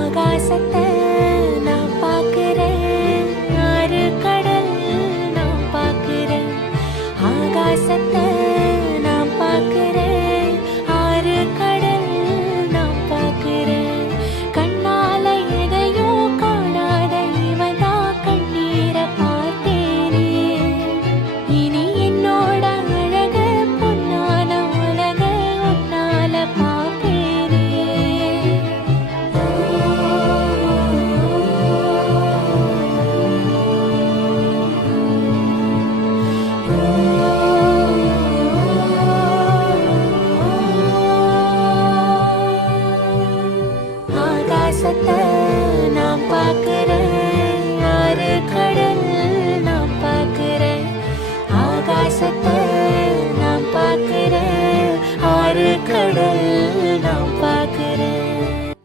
ஆகாசத்தை நான் பார்க்கிறேன், ஆறு கடல் நான் பார்க்கிறேன். ஆகாசத்தை நான் பார்க்கிறேன், ஆறு கடல் நான் பார்க்கிறேன். கண்ணால எதையோ காணாத இவதா கண்ணீரை பார்த்தேனே. இனி என்னோட அழக பொன்னான உலக உன்னால பார்ப்பேனே. ஆகாசத்தை நான் பார்க்கிறேன்,